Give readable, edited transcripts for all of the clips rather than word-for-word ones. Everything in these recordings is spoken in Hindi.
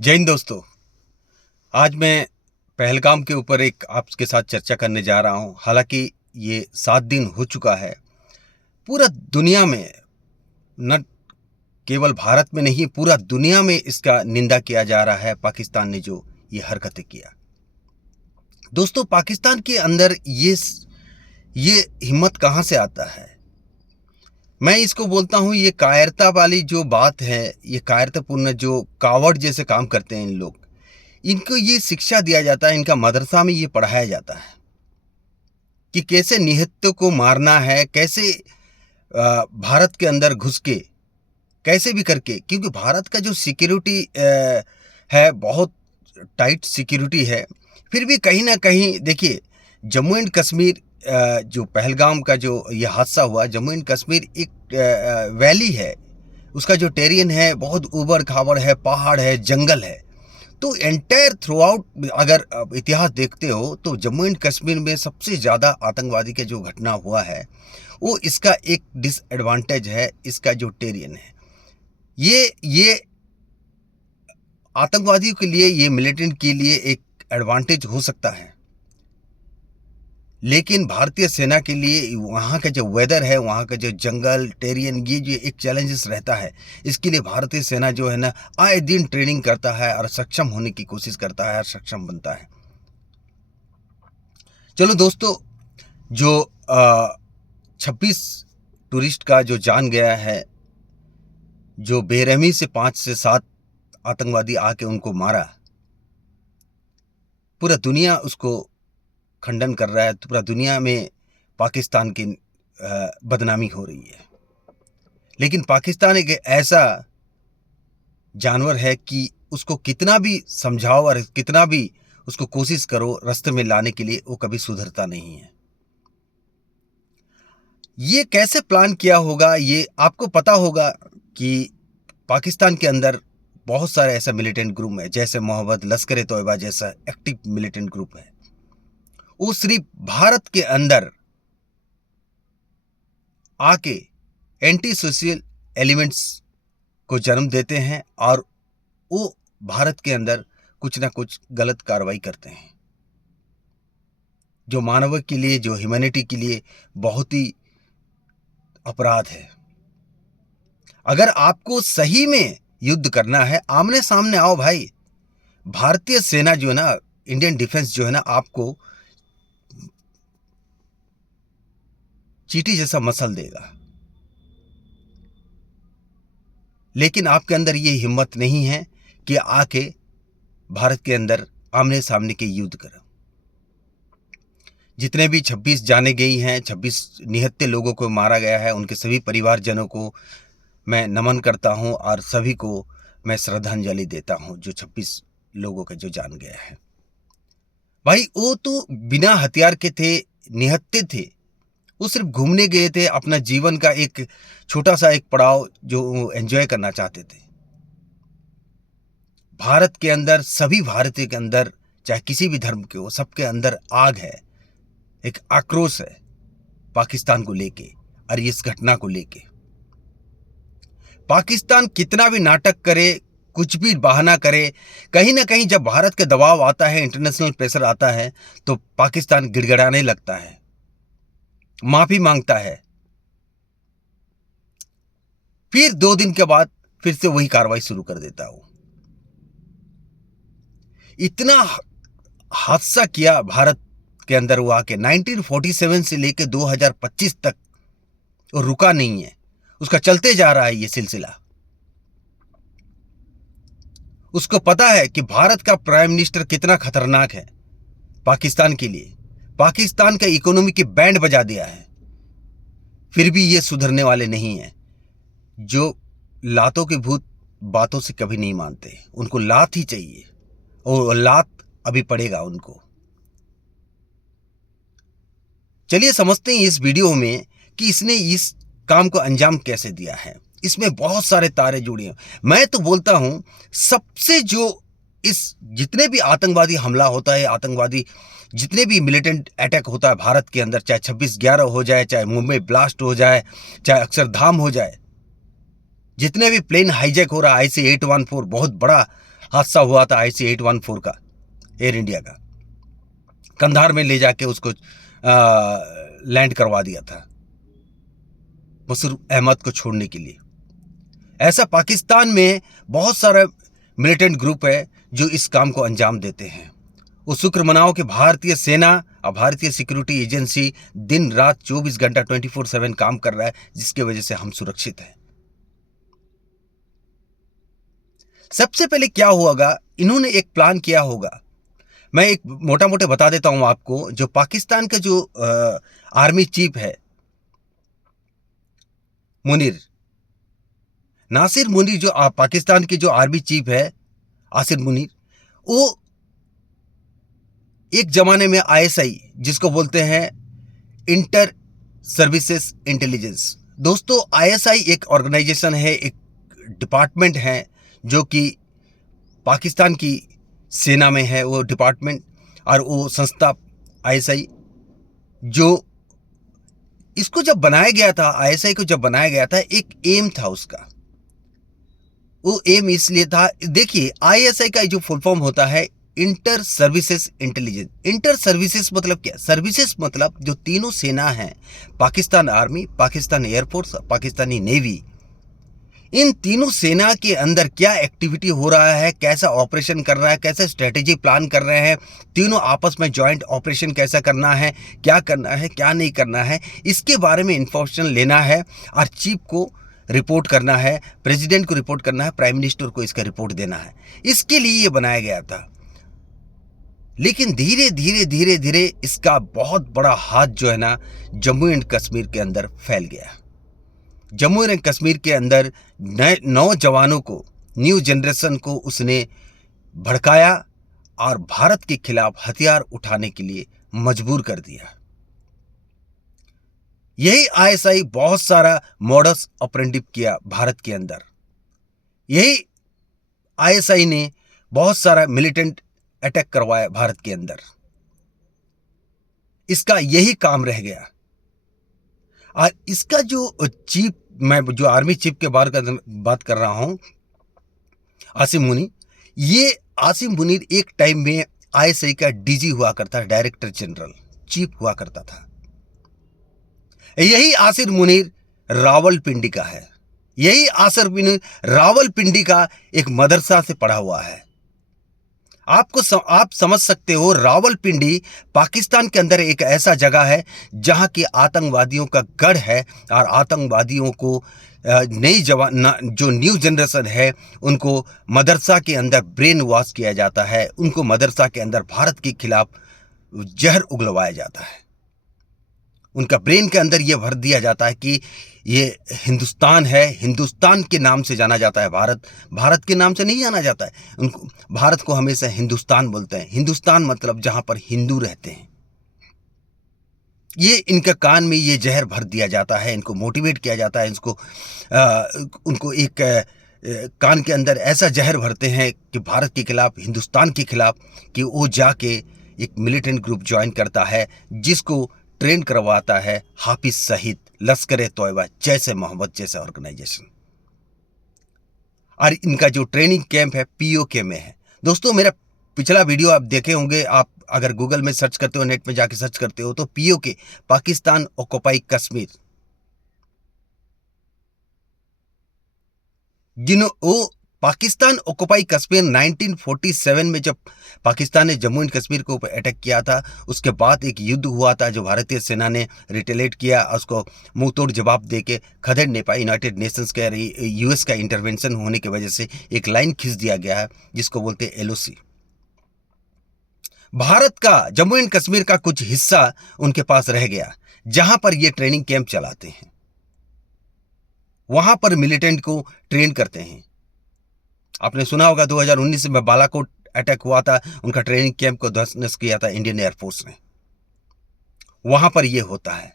जय हिंद दोस्तों। आज मैं पहलगाम के ऊपर एक आपके साथ चर्चा करने जा रहा हूं। हालांकि ये 7 दिन हो चुका है। पूरा दुनिया में, न केवल भारत में नहीं, पूरा दुनिया में इसका निंदा किया जा रहा है। पाकिस्तान ने जो ये हरकतें किया, दोस्तों, पाकिस्तान के अंदर ये हिम्मत कहां से आता है? मैं इसको बोलता हूं, ये कायरता वाली जो बात है, ये कायरतापूर्ण जो कावड़ जैसे काम करते हैं इन लोग, इनको ये शिक्षा दिया जाता है, इनका मदरसा में ये पढ़ाया जाता है कि कैसे निहत्ते को मारना है, कैसे भारत के अंदर घुस के, कैसे भी करके। क्योंकि भारत का जो सिक्योरिटी है, बहुत टाइट सिक्योरिटी है। फिर भी कहीं ना कहीं देखिए, जम्मू एंड कश्मीर, जो पहलगाम का जो ये हादसा हुआ, जम्मू एंड कश्मीर एक वैली है। उसका जो टेरियन है बहुत ऊबड़ खाबड़ है, पहाड़ है, जंगल है। तो एंटायर थ्रू आउट अगर इतिहास देखते हो तो जम्मू एंड कश्मीर में सबसे ज़्यादा आतंकवादी का जो घटना हुआ है, वो इसका एक डिसएडवांटेज है, इसका जो टेरियन है। ये आतंकवादियों के लिए, ये मिलिटेंट के लिए एक एडवांटेज हो सकता है, लेकिन भारतीय सेना के लिए वहाँ का जो वेदर है, वहाँ का जो जंगल टेरियन, ये जो एक चैलेंजेस रहता है। इसके लिए भारतीय सेना जो है ना, आए दिन ट्रेनिंग करता है और सक्षम होने की कोशिश करता है और सक्षम बनता है। चलो दोस्तों, जो 26 टूरिस्ट का जो जान गया है, जो बेरहमी से 5 से 7 आतंकवादी आके उनको मारा, पूरा दुनिया उसको खंडन कर रहा है। तो पूरा दुनिया में पाकिस्तान की बदनामी हो रही है। लेकिन पाकिस्तान एक ऐसा जानवर है कि उसको कितना भी समझाओ और कितना भी उसको कोशिश करो रास्ते में लाने के लिए, वो कभी सुधरता नहीं है। ये कैसे प्लान किया होगा, ये आपको पता होगा कि पाकिस्तान के अंदर बहुत सारे ऐसा मिलिटेंट ग्रुप है, जैसे मोहम्मद लश्कर-ए-तोयबा जैसा एक्टिव मिलिटेंट ग्रुप है। वो सिर्फ भारत के अंदर आके एंटी सोशल एलिमेंट्स को जन्म देते हैं और वो भारत के अंदर कुछ ना कुछ गलत कार्रवाई करते हैं, जो मानव के लिए, जो ह्यूमैनिटी के लिए बहुत ही अपराध है। अगर आपको सही में युद्ध करना है, आमने सामने आओ भाई। भारतीय सेना जो है ना, इंडियन डिफेंस जो है ना, आपको चींटी जैसा मसल देगा। लेकिन आपके अंदर ये हिम्मत नहीं है कि आके भारत के अंदर आमने सामने के युद्ध करो। जितने भी 26 जाने गई हैं, 26 निहत्थे लोगों को मारा गया है, उनके सभी परिवारजनों को मैं नमन करता हूं और सभी को मैं श्रद्धांजलि देता हूं, जो 26 लोगों का जो जान गया है। भाई, वो तो बिना हथियार के थे, निहत्थे थे। वो सिर्फ घूमने गए थे, अपना जीवन का एक छोटा सा एक पड़ाव जो एंजॉय करना चाहते थे। भारत के अंदर, सभी भारतीय के अंदर, चाहे किसी भी धर्म के हो, सबके अंदर आग है, एक आक्रोश है पाकिस्तान को लेके और इस घटना को लेके। पाकिस्तान कितना भी नाटक करे, कुछ भी बहाना करे, कहीं ना कहीं जब भारत के दबाव आता है, इंटरनेशनल प्रेशर आता है, तो पाकिस्तान गिड़गिड़ाने लगता है, माफी मांगता है। फिर 2 दिन के बाद फिर से वही कार्रवाई शुरू कर देता हूं। इतना हादसा किया भारत के अंदर हुआ कि 1947 से लेकर 2025 तक वो रुका नहीं है, उसका चलते जा रहा है ये सिलसिला। उसको पता है कि भारत का प्राइम मिनिस्टर कितना खतरनाक है पाकिस्तान के लिए। पाकिस्तान का इकोनॉमी की बैंड बजा दिया है, फिर भी ये सुधरने वाले नहीं हैं। जो लातों के भूत बातों से कभी नहीं मानते, उनको लात ही चाहिए, और लात अभी पड़ेगा उनको। चलिए समझते हैं इस वीडियो में कि इसने इस काम को अंजाम कैसे दिया है। इसमें बहुत सारे तारे जुड़े हैं। मैं तो बोलता हूं, सबसे जो इस जितने भी आतंकवादी हमला होता है, आतंकवादी जितने भी मिलिटेंट अटैक होता है भारत के अंदर, चाहे 26/11 हो जाए, चाहे मुंबई ब्लास्ट हो जाए, चाहे अक्षरधाम हो जाए, जितने भी प्लेन हाईजैक हो रहा है, IC-814 बहुत बड़ा हादसा हुआ था IC-814 का, एयर इंडिया का, कंधार में ले जाके उसको लैंड करवा दिया था मसूद अहमद को छोड़ने के लिए। ऐसा पाकिस्तान में बहुत सारा मिलिटेंट ग्रुप है जो इस काम को अंजाम देते हैं। उस शुक्र मनाओ कि भारतीय सेना और भारतीय सिक्योरिटी एजेंसी दिन रात 24 घंटा 24/7 काम कर रहा है, जिसकी वजह से हम सुरक्षित हैं। सबसे पहले क्या होगा, इन्होंने एक प्लान किया होगा। मैं एक मोटा मोटे बता देता हूं आपको। जो पाकिस्तान का जो आर्मी चीफ है मुनीर, नासिर मुनीर, जो पाकिस्तान के जो आर्मी चीफ है आसिर मुनीर, वो एक जमाने में ISI, जिसको बोलते हैं इंटर सर्विसेज इंटेलिजेंस। दोस्तों, ISI एक ऑर्गेनाइजेशन है, एक डिपार्टमेंट है जो कि पाकिस्तान की सेना में है, वो डिपार्टमेंट और वो संस्था ISI, जो इसको जब बनाया गया था, ISI को जब बनाया गया था, एक एम था उसका। वो एम इसलिए था, देखिए ISI का जो फुल फॉर्म होता है inter services intelligence. Inter services मतलब क्या? सर्विसेज मतलब जो तीनों सेना हैं, Pakistan army, Pakistan air force, Pakistani navy, इन तीनों सेना के अंदर क्या एक्टिविटी हो रहा है, कैसा ऑपरेशन कर रहा है, कैसा स्ट्रेटेजी प्लान कर रहे हैं, तीनों आपस में जॉइंट ऑपरेशन कैसा करना है, क्या नहीं करना है, इसके बारे में इंफॉर्मेशन लेना है और चीफ को रिपोर्ट करना है, प्रेसिडेंट को रिपोर्ट करना है, प्राइम मिनिस्टर को इसका रिपोर्ट देना है। इसके लिए ये बनाया गया था। लेकिन धीरे धीरे इसका बहुत बड़ा हाथ जो है ना, जम्मू एंड कश्मीर के अंदर फैल गया। जम्मू एंड कश्मीर के अंदर नौजवानों को, न्यू जनरेशन को उसने भड़काया और भारत के खिलाफ हथियार उठाने के लिए मजबूर कर दिया। यही ISI बहुत सारा मॉडस ऑपरेंडी किया भारत के अंदर। यही ISI ने बहुत सारा मिलिटेंट अटैक करवाया भारत के अंदर। इसका यही काम रह गया। और इसका जो चीफ, मैं जो आर्मी चीफ के बात कर रहा हूं, आसिम मुनीर, ये आसिम मुनीर एक टाइम में ISI का DG हुआ करता, डायरेक्टर जनरल, चीफ हुआ करता था। यही आसिम मुनीर रावलपिंडी का है। यही आसिम मुनीर रावलपिंडी का एक मदरसा से पढ़ा हुआ है। आप समझ सकते हो, रावलपिंडी पाकिस्तान के अंदर एक ऐसा जगह है जहां की आतंकवादियों का गढ़ है और आतंकवादियों को जो न्यू जनरेशन है उनको मदरसा के अंदर ब्रेन वॉश किया जाता है। उनको मदरसा के अंदर भारत के खिलाफ जहर उगलवाया जाता है। उनका ब्रेन के अंदर यह भर दिया जाता है कि ये हिंदुस्तान है, हिंदुस्तान के नाम से जाना जाता है। भारत के नाम से नहीं जाना जाता है। उनको भारत को हमेशा हिंदुस्तान बोलते हैं। हिंदुस्तान मतलब जहां पर हिंदू रहते हैं। ये इनके कान में ये जहर भर दिया जाता है, इनको मोटिवेट किया जाता है, उनको एक कान के अंदर ऐसा जहर भरते हैं कि भारत के खिलाफ, हिंदुस्तान के खिलाफ, कि वो जाके एक मिलिटेंट ग्रुप ज्वाइन करता है जिसको ट्रेन करवाता है हाफिज सईद, लश्कर-ए-तोयबा, जैसे मोहम्मद जैसे ऑर्गेनाइजेशन। और इनका जो ट्रेनिंग कैंप है POK में है। दोस्तों, मेरा पिछला वीडियो आप देखे होंगे, आप अगर गूगल में सर्च करते हो, नेट में जाके सर्च करते हो, तो POK, पाकिस्तान ऑक्युपाई कश्मीर, वो पाकिस्तान ऑक्युपाई कश्मीर 1947 में जब पाकिस्तान ने जम्मू एंड कश्मीर के ऊपर अटैक किया था, उसके बाद एक युद्ध हुआ था जो भारतीय सेना ने रिटेलेट किया, उसको मुंह तोड़ जवाब देके खदेड़ नहीं पाई। यूनाइटेड नेशंस के US का इंटरवेंशन होने की वजह से एक लाइन खींच दिया गया है जिसको बोलते हैं LOC। भारत का जम्मू एंड कश्मीर का कुछ हिस्सा उनके पास रह गया जहां पर ये ट्रेनिंग कैंप चलाते हैं, वहां पर मिलिटेंट को ट्रेन करते हैं। आपने सुना होगा 2019 में बालाकोट अटैक हुआ था, उनका ट्रेनिंग कैंप को ध्वस्त किया था इंडियन एयरफोर्स ने। वहां पर यह होता है।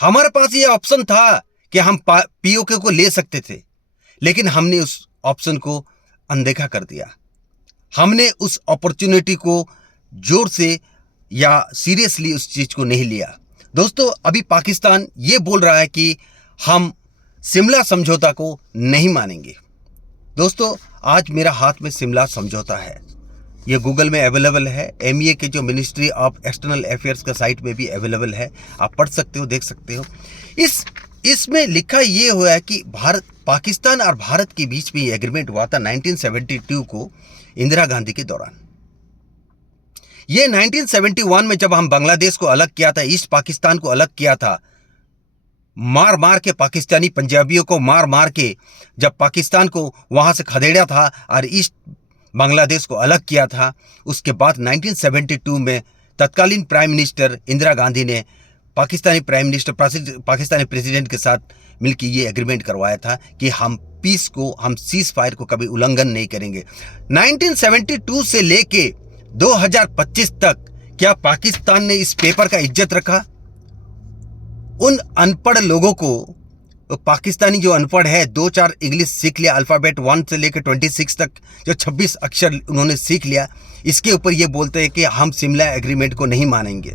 हमारे पास यह ऑप्शन था कि हम POK को ले सकते थे, लेकिन हमने उस ऑप्शन को अनदेखा कर दिया। हमने उस अपॉर्चुनिटी को जोर से या सीरियसली उस चीज को नहीं लिया। दोस्तों, अभी पाकिस्तान ये बोल रहा है कि हम शिमला समझौता को नहीं मानेंगे। दोस्तों, आज मेरा हाथ में शिमला समझौता है, ये गूगल में अवेलेबल है, एमईए के जो मिनिस्ट्री ऑफ एक्सटर्नल अफेयर्स का साइट में भी अवेलेबल है, आप पढ़ सकते हो, देख सकते हो। इसमें लिखा ये हुआ है कि पाकिस्तान और भारत के बीच में ये एग्रीमेंट हुआ था 1972 को, इंदिरा गांधी के दौरान। ये 1971 में जब हम बांग्लादेश को अलग किया था, ईस्ट पाकिस्तान को अलग किया था, मार मार के पाकिस्तानी पंजाबियों को मार मार के जब पाकिस्तान को वहां से खदेड़ा था और ईस्ट बांग्लादेश को अलग किया था, उसके बाद 1972 में तत्कालीन प्राइम मिनिस्टर इंदिरा गांधी ने पाकिस्तानी पाकिस्तानी प्रेसिडेंट के साथ मिलकर ये एग्रीमेंट करवाया था कि हम पीस को, हम सीज फायर को कभी उल्लंघन नहीं करेंगे। 1972 से लेके 2025 तक क्या पाकिस्तान ने इस पेपर का इज्जत रखा? उन अनपढ़ लोगों को, पाकिस्तानी जो अनपढ़ है, 2-4 इंग्लिश सीख लिया, अल्फ़ाबेट 1 से लेकर 26 तक जो 26 अक्षर उन्होंने सीख लिया, इसके ऊपर ये बोलते हैं कि हम शिमला एग्रीमेंट को नहीं मानेंगे।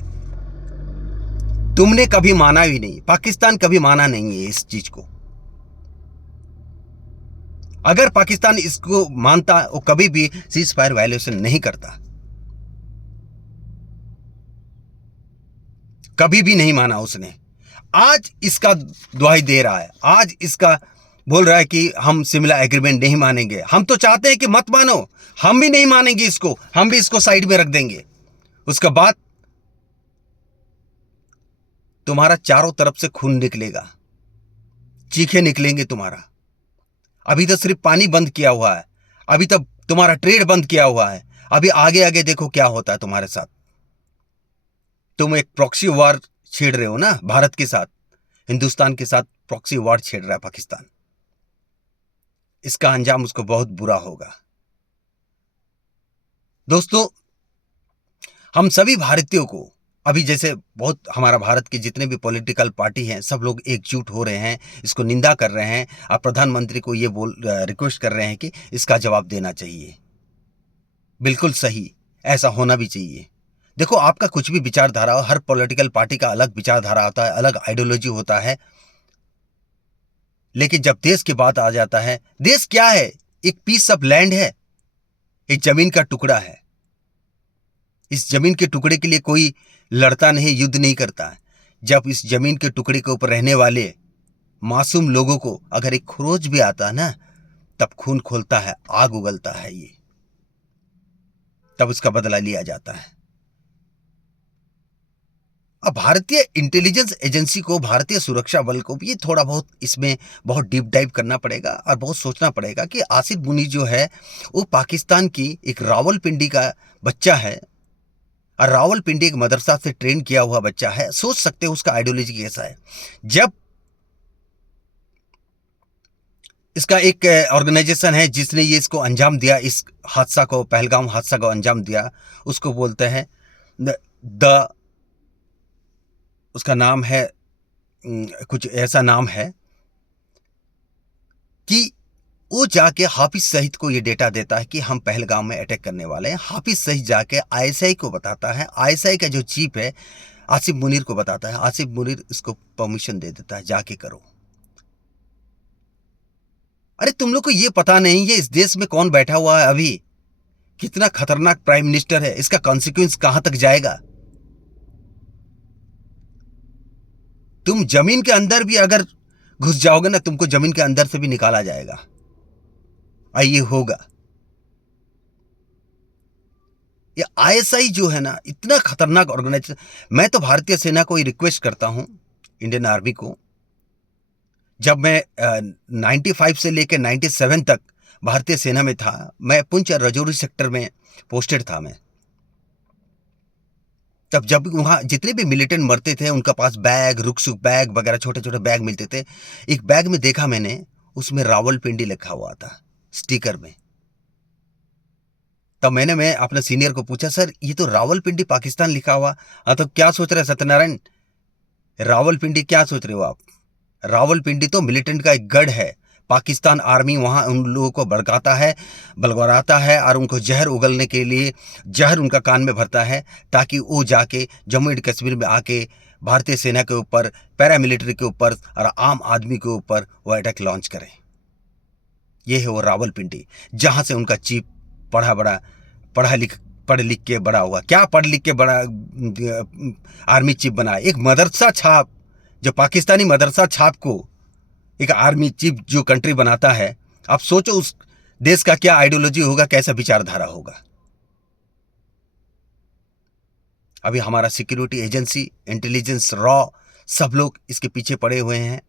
तुमने कभी माना भी नहीं, पाकिस्तान कभी माना नहीं है इस चीज को। अगर पाकिस्तान इसको मानता, वो कभी भी सीज फायर वायलेशन नहीं करता, कभी भी नहीं माना उसने। आज इसका दुहाई दे रहा है, आज इसका बोल रहा है कि हम शिमला एग्रीमेंट नहीं मानेंगे। हम तो चाहते हैं कि मत मानो, हम भी नहीं मानेंगे इसको, हम भी इसको साइड में रख देंगे। उसके बाद तुम्हारा चारों तरफ से खून निकलेगा, चीखें निकलेंगे तुम्हारा। अभी तो सिर्फ पानी बंद किया हुआ है, अभी तक तुम्हारा ट्रेड बंद किया हुआ है, अभी आगे आगे देखो क्या होता है तुम्हारे साथ। तुम एक प्रॉक्सी वॉर छेड़ रहे हो ना भारत के साथ, हिंदुस्तान के साथ प्रॉक्सी वॉर छेड़ रहा है पाकिस्तान। इसका अंजाम उसको बहुत बुरा होगा। दोस्तों, हम सभी भारतीयों को अभी जैसे बहुत, हमारा भारत के जितने भी पॉलिटिकल पार्टी हैं, सब लोग एकजुट हो रहे हैं, इसको निंदा कर रहे हैं और प्रधानमंत्री को ये रिक्वेस्ट कर रहे हैं कि इसका जवाब देना चाहिए। बिल्कुल सही, ऐसा होना भी चाहिए। देखो, आपका कुछ भी विचारधारा हो, हर पॉलिटिकल पार्टी का अलग विचारधारा होता है, अलग आइडियोलॉजी होता है, लेकिन जब देश की बात आ जाता है, देश क्या है? एक पीस ऑफ लैंड है, एक जमीन का टुकड़ा है। इस जमीन के टुकड़े के लिए कोई लड़ता नहीं, युद्ध नहीं करता है। जब इस जमीन के टुकड़े के ऊपर रहने वाले मासूम लोगों को अगर एक खरोच भी आता है ना, तब खून खोलता है, आग उगलता है, ये तब उसका बदला लिया जाता है। अब भारतीय इंटेलिजेंस एजेंसी को, भारतीय सुरक्षा बल को भी थोड़ा बहुत इसमें बहुत डीप डाइव करना पड़ेगा और बहुत सोचना पड़ेगा कि आसिफ मुनीर जो है वो पाकिस्तान की एक रावलपिंडी का बच्चा है और रावलपिंडी एक मदरसा से ट्रेन किया हुआ बच्चा है। सोच सकते हो उसका आइडियोलॉजी कैसा है। जब इसका एक ऑर्गेनाइजेशन है जिसने ये इसको अंजाम दिया, इस हादसा को, पहलगाम हादसा को अंजाम दिया, उसको बोलते हैं उसका नाम है, कुछ ऐसा नाम है कि वो जाके हाफिज सईद को ये डेटा देता है कि हम पहलगाम में अटैक करने वाले हैं। हाफिज सईद जाके आईएसआई को बताता है, आईएसआई का जो चीफ है आसिफ मुनीर को बताता है, आसिफ मुनीर इसको परमिशन दे देता है, जाके करो। अरे तुम लोग को ये पता नहीं है इस देश में कौन बैठा हुआ है अभी, कितना खतरनाक प्राइम मिनिस्टर है, इसका कॉन्सिक्वेंस कहां तक जाएगा। तुम जमीन के अंदर भी अगर घुस जाओगे ना, तुमको जमीन के अंदर से भी निकाला जाएगा, ये होगा। ये आईएसआई जो है ना, इतना खतरनाक ऑर्गेनाइजेशन। मैं तो भारतीय सेना को ही रिक्वेस्ट करता हूं, इंडियन आर्मी को, जब मैं 95 से लेकर 97 तक भारतीय सेना में था, मैं पुंछ और राजौरी सेक्टर में पोस्टेड था मैं। तब जब वहाँ जितने भी मिलिटेंट मरते थे, उनका पास बैग, रुकसुक बैग वगैरह छोटे छोटे बैग मिलते थे। एक बैग में देखा मैंने, उसमें रावलपिंडी लिखा हुआ था स्टिकर में। तब मैं अपने सीनियर को पूछा, सर ये तो रावलपिंडी पाकिस्तान लिखा हुआ। हाँ, तो क्या सोच रहे सत्यनारायण, रावलपिंडी क्या सोच रहे हो आप? रावलपिंडी तो मिलिटेंट का एक गढ़ है। पाकिस्तान आर्मी वहाँ उन लोगों को बलगौराता है और उनको जहर उगलने के लिए जहर उनका कान में भरता है, ताकि वो जाके जम्मू एंड कश्मीर में आके भारतीय सेना के ऊपर, पैरामिलिट्री के ऊपर और आम आदमी के ऊपर वो अटैक लॉन्च करें। ये है वो रावलपिंडी, जहाँ से उनका चीफ पढ़ लिख के बड़ा हुआ। क्या पढ़ लिख के बड़ा आर्मी चीफ बना? एक मदरसा छाप, जो पाकिस्तानी मदरसा छाप को एक आर्मी चीफ जो कंट्री बनाता है, आप सोचो उस देश का क्या आइडियोलॉजी होगा, कैसा विचारधारा होगा। अभी हमारा सिक्योरिटी एजेंसी, इंटेलिजेंस, रॉ, सब लोग इसके पीछे पड़े हुए हैं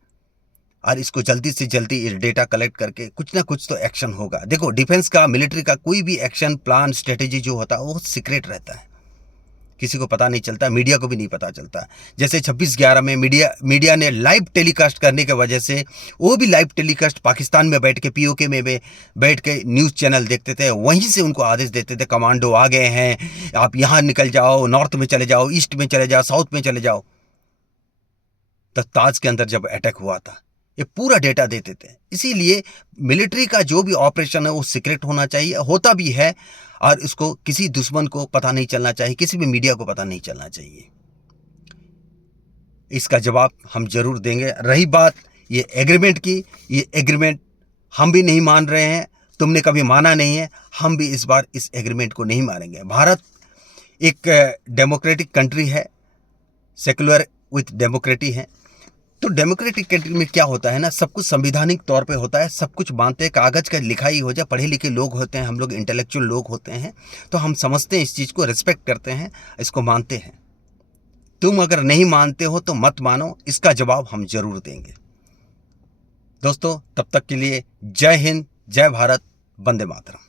और इसको जल्दी से जल्दी ये डेटा कलेक्ट करके कुछ ना कुछ तो एक्शन होगा। देखो, डिफेंस का, मिलिट्री का कोई भी एक्शन प्लान, स्ट्रेटेजी जो होता है वो सीक्रेट रहता है, किसी को पता नहीं चलता, मीडिया को भी नहीं पता चलता। जैसे 26/11 में मीडिया ने लाइव टेलीकास्ट करने की वजह से, वो भी लाइव टेलीकास्ट पाकिस्तान में बैठ के, पीओके में बैठ के न्यूज़ चैनल देखते थे, वहीं से उनको आदेश देते थे, कमांडो आ गए हैं, आप यहाँ निकल जाओ, नॉर्थ में चले जाओ, ईस्ट में चले जाओ, साउथ में चले जाओ। तो ताज के अंदर जब अटैक हुआ था, ये पूरा डेटा देते थे। इसीलिए मिलिट्री का जो भी ऑपरेशन है वो सीक्रेट होना चाहिए, होता भी है, और इसको किसी दुश्मन को पता नहीं चलना चाहिए, किसी भी मीडिया को पता नहीं चलना चाहिए। इसका जवाब हम जरूर देंगे। रही बात ये एग्रीमेंट की, ये एग्रीमेंट हम भी नहीं मान रहे हैं, तुमने कभी माना नहीं है, हम भी इस बार इस एग्रीमेंट को नहीं मानेंगे। भारत एक डेमोक्रेटिक कंट्री है, सेकुलर विथ डेमोक्रेटी है। तो डेमोक्रेटिक कंट्री में क्या होता है ना, सब कुछ संवैधानिक तौर पे होता है, सब कुछ मानते हैं, कागज़ का लिखाई हो जाए, पढ़े लिखे लोग होते हैं, हम लोग इंटेलेक्चुअल लोग होते हैं, तो हम समझते हैं इस चीज़ को, रिस्पेक्ट करते हैं, इसको मानते हैं। तुम अगर नहीं मानते हो तो मत मानो, इसका जवाब हम जरूर देंगे। दोस्तों, तब तक के लिए जय हिंद, जय भारत, वंदे मातरम।